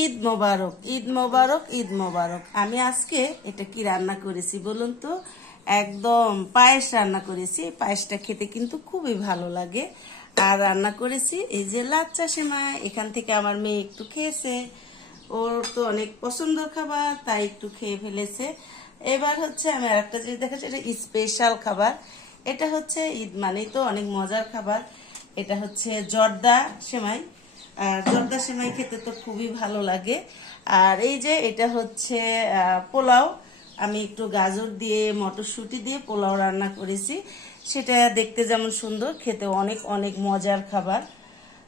ঈদ মোবারক, ঈদ মোবারক, ঈদ মোবারক। আমি আজকে এটা কি রান্না করেছি বলুন তো? একদম পায়েস রান্না করেছি। পায়েসটা খেতে কিন্তু খুবই ভালো লাগে। আর রান্না করেছি এই যে লাচ্চা সেমাই। এখান থেকে আমার মেয়ে একটু খেয়েছে, ওর তো অনেক পছন্দের খাবার, তাই একটু খেয়ে ফেলেছে। এবার হচ্ছে আমি আর একটা জিনিস দেখাচ্ছি, এটা স্পেশাল খাবার। এটা হচ্ছে ঈদ মানেই তো অনেক মজার খাবার। এটা হচ্ছে জর্দা সেমাই। আর জর্দা সেমাই খেতে তো খুবই ভালো লাগে। আর এই যে এটা হচ্ছে পোলাও। আমি একটু গাজর দিয়ে মটরশুঁটি দিয়ে পোলাও রান্না করেছি। সেটা দেখতে যেমন সুন্দর, খেতে অনেক অনেক মজার খাবার।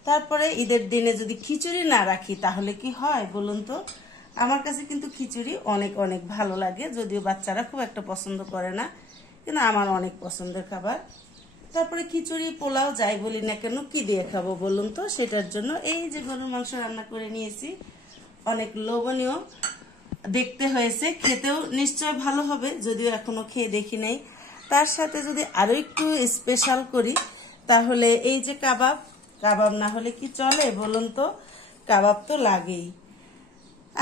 তারপরে ঈদের দিনে যদি খিচুড়ি না রাখি তাহলে কি হয় বলুন তো? আমার কাছে কিন্তু খিচুড়ি অনেক অনেক ভালো লাগে, যদিও বাচ্চারা খুব একটা পছন্দ করে না, কিন্তু আমার অনেক পছন্দের খাবার। তারপরে খিচুড়ি পোলাও যাই বলি না কেন, কি দিয়ে খাবো বলুন তো? সেটার জন্য এই যে গরুর মাংস রান্না করে নিয়েছি। অনেক লোভনীয় দেখতে হয়েছে, খেতেও নিশ্চয় ভালো হবে, যদিও এখনো খেয়ে দেখি নাই। তার সাথে যদি আরো একটু স্পেশাল করি তাহলে এই যে কাবাব। কাবাব না হলে কি চলে বলুন তো? কাবাব তো লাগেই।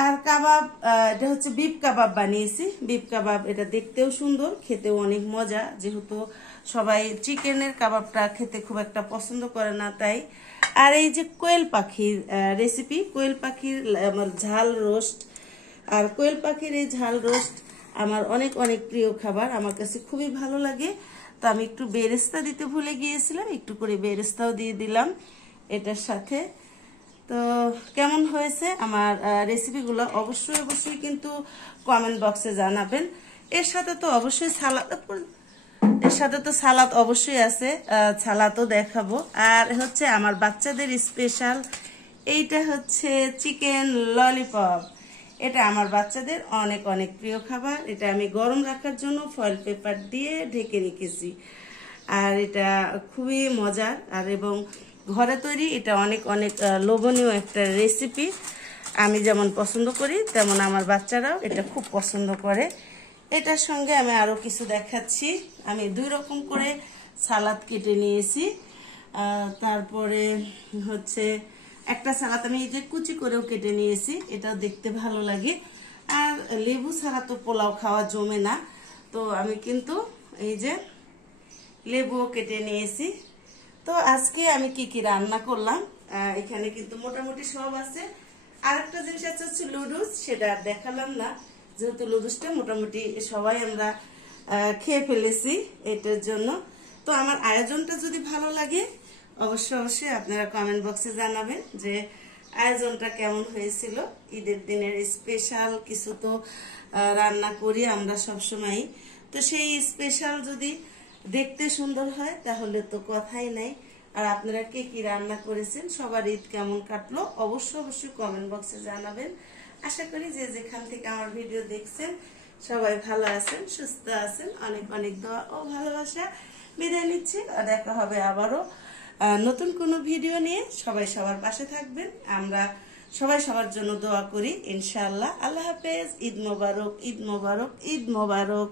আর কাবাব, এটা হচ্ছে বিফ কাবাব বানিয়েছি। বিফ কাবাব এটা দেখতেও সুন্দর, খেতেও অনেক মজা, যেহেতু সবাই চিকেনের কাবাবটা খেতে খুব একটা পছন্দ করে না তাই। আর এই যে কোয়েল পাখির রেসিপি, কোয়েল পাখির আমার ঝাল রোস্ট। আর কোয়েল পাখির এই ঝাল রোস্ট আমার অনেক অনেক প্রিয় খাবার, আমার কাছে খুবই ভালো লাগে। তো আমি একটু বেরেস্তা দিতে ভুলে গিয়েছিলাম, একটু করে বেরেস্তাও দিয়ে দিলাম এটার সাথে। তো কেমন হয়েছে আমার রেসিপিগুলো অবশ্যই অবশ্যই কিন্তু কমেন্ট বক্সে জানাবেন। এর সাথে তো অবশ্যই সালাদ অবশ্যই আছে, সালাদও দেখাবো। আর হচ্ছে আমার বাচ্চাদের স্পেশাল, এইটা হচ্ছে চিকেন ললিপপ। এটা আমার বাচ্চাদের অনেক অনেক প্রিয় খাবার। এটা আমি গরম রাখার জন্য ফয়েল পেপার দিয়ে ঢেকে রেখেছি। আর এটা খুবই মজার, আর এবং ঘরে তৈরি, এটা অনেক অনেক লোভনীয় একটা রেসিপি। আমি যেমন পছন্দ করি তেমন আমার বাচ্চারাও এটা খুব পছন্দ করে। এটার সঙ্গে আমি আরো কিছু দেখাচ্ছি। আমি 2 রকম করে সালাদ কেটে নিয়েছি। তারপরে হচ্ছে একটা সালাদ আমি এই যে কুচি করেও কেটে নিয়েছি, এটাও দেখতে ভালো লাগে। আর লেবু ছাড়া তো পোলাও খাওয়া জমে না, তো আমি কিন্তু এই যে লেবুও কেটে নিয়েছি। তো আজকে আমি কি কি রান্না করলাম এখানে কিন্তু মোটামুটি সব আছে। আর একটা জিনিস আছে হচ্ছে লুডুস, সেটা আর দেখালাম না, যেহেতু লুডুসটা মোটামুটি সবাই আমরা খেয়ে ফেলেছি এটার জন্য। তো আমার আয়োজনটা যদি ভালো লাগে অবশ্যই অবশ্যই আপনারা কমেন্ট বক্সে জানাবেন যে আয়োজনটা কেমন হয়েছিল। ঈদের দিনের স্পেশাল কিছু তো রান্না করি আমরা সবসময়, তো সেই স্পেশাল যদি দেখতে সুন্দর হয় তাহলে তো কথাই নাই। আর আপনারা কে কি রান্না করেছেন, সবার ঈদ কেমন কাটলো অবশ্যই অবশ্যই কমেন্ট বক্সে জানাবেন। আশা করি যে যেখান থেকে আমার ভিডিও দেখছেন সবাই ভালো আছেন, সুস্থ আছেন। অনেক অনেক দোয়া ও ভালোবাসা। বিদায় নিচ্ছি, দেখা হবে আবারও নতুন কোনো ভিডিও নিয়ে। সবাই সবার পাশে থাকবেন, আমরা সবাই সবার জন্য দোয়া করি ইনশাআল্লাহ। আল্লাহ হাফেজ। ঈদ মোবারক, ঈদ মোবারক, ঈদ মোবারক।